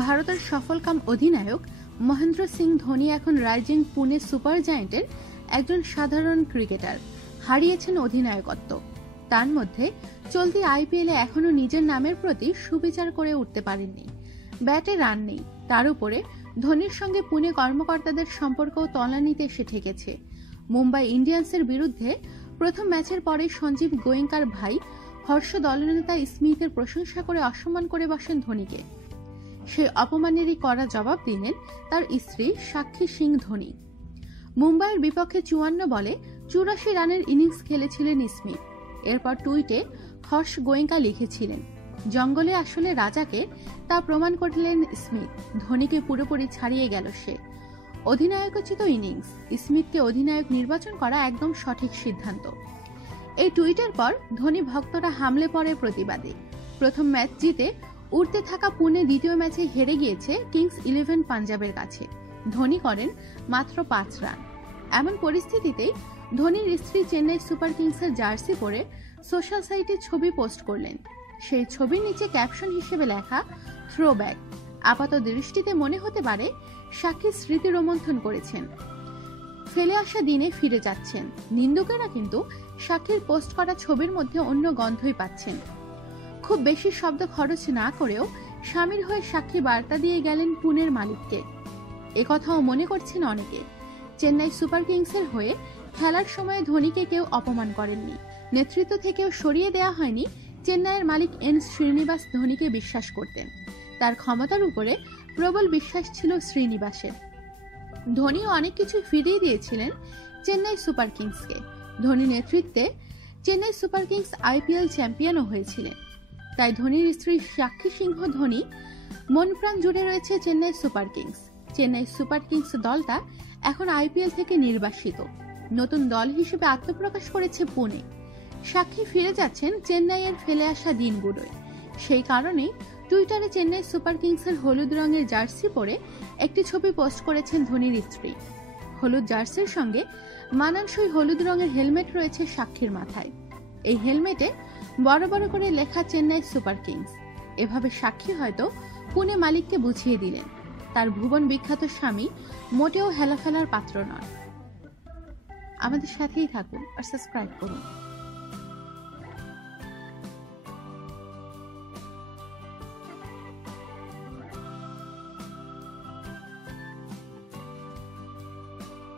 ভারতের সফলকাম অধিনায়ক মহেন্দ্র সিং ধোনি এখন রাইজিং পুনে সুপার জায়েন্টের একজন সাধারণ ক্রিকেটার। হারিয়েছেন অধিনায়কত্ব। তার মধ্যে চলতি আইপিএলে এখনো নিজের নামের প্রতি সুবিচার করে উঠতে পারেননি। ব্যাটে রান নেই, তার উপরে ধোনির সঙ্গে পুনে কর্মকর্তাদের সম্পর্কও তলানিতে এসে ঠেকেছে। মুম্বাই ইন্ডিয়ান্সের বিরুদ্ধে প্রথম ম্যাচের পরে সঞ্জীব গোয়েঙ্কার ভাই হর্ষ দলনেতা স্মিথের প্রশংসা করে অসম্মান করে বসেন ধোনিকে। সেই অপমানেরই কড়া জবাব দিলেন তার স্ত্রী সাক্ষী সিং ধোনি। মুম্বাইয়ের বিপক্ষে 54 বলে 84 রানের ইনিংস খেলেছিলেন স্মিথ। এরপর টুইটে হর্ষ গোয়েঙ্কা লিখেছিলেন, জঙ্গলে আসলে রাজাকে, তা প্রমাণ করলেন স্মিথ। ধোনিকে পুরোপুরি ছাড়িয়ে গেল সে। অধিনায়কোচিত ইনিংস, স্মিথকে অধিনায়ক নির্বাচন করা একদম সঠিক সিদ্ধান্ত। এই টুইটের পর ধোনি ভক্তরা হামলে পড়ে প্রতিবাদে। প্রথম ম্যাচ জিতে উঠতে থাকা পুনে দ্বিতীয় ম্যাচে হেরে গিয়েছে কিংস 11 পাঞ্জাবের কাছে। ধোনি করেন মাত্র 5 রান। এমন পরিস্থিতিতেই ধোনির স্ত্রী চেন্নাই সুপার কিংসের জার্সি পরে সোশ্যাল সাইটে ছবি পোস্ট করলেন। সেই ছবির নিচে ক্যাপশন হিসেবে লেখা থ্রোব্যাক। আপাত দৃষ্টিতে মনে হতে পারে সাক্ষী স্মৃতি রোমন্থন করেছেন, ফেলে আসা দিনে ফিরে যাচ্ছেন। নিন্দুকেরা কিন্তু সাক্ষীর পোস্ট করা ছবির মধ্যে অন্য গন্ধই পাচ্ছেন। খুব বেশি শব্দ খরচ না করেও স্বামীর হয়ে সাক্ষী বার্তা দিয়ে গেলেন পুনের মালিককে। একথাও মনে করছেন অনেকে, চেন্নাই সুপার কিংসের হয়ে খেলার সময় ধোনিকে কেউ অপমান করেননি, নেতৃত্ব থেকেও সরিয়ে দেওয়া হয়নি। চেন্নাইয়ের মালিক এন শ্রীনিবাস ধোনিকে বিশ্বাস করতেন। তার ক্ষমতার উপরে প্রবল বিশ্বাস ছিল শ্রীনিবাসের। ধোনিও অনেক কিছু ফিরিয়ে দিয়েছিলেন চেন্নাই সুপার কিংসকে। ধোনি নেতৃত্বে চেন্নাই সুপার কিংস আইপিএল চ্যাম্পিয়নও হয়েছিলেন। তাই ধোনির স্ত্রী সাক্ষী সিংহ ধোনি মন প্রাণ জুড়ে রয়েছে Chennai Super Kings. Chennai Super Kings দলটা এখন আইপিএল থেকে নির্বাসিত। নতুন দল হিসেবে আত্মপ্রকাশ করেছে পুনে। সাক্ষী ফিরে যাচ্ছেন চেন্নাইয়ের ফেলে আসা দিনগুলোয়। সেই কারণেই টুইটারে চেন্নাই সুপার কিংসের হলুদ রঙের জার্সি পরে একটি ছবি পোস্ট করেছেন ধোনির স্ত্রী। হলুদ জার্সির সঙ্গে মানানসই হলুদ রঙের হেলমেট রয়েছে সাক্ষীর মাথায়। এই হেলমেটে বড় বড় করে লেখা চেন্নাই সুপার কিংস। এভাবে সাক্ষী হয়তো পুনে মালিককে বুঝিয়ে দিলেন তার ভুবন বিখ্যাত স্বামী মোটেও হেলাফেলার পাত্র নন। আমাদের সাথেই থাকুন আর সাবস্ক্রাইব করুন।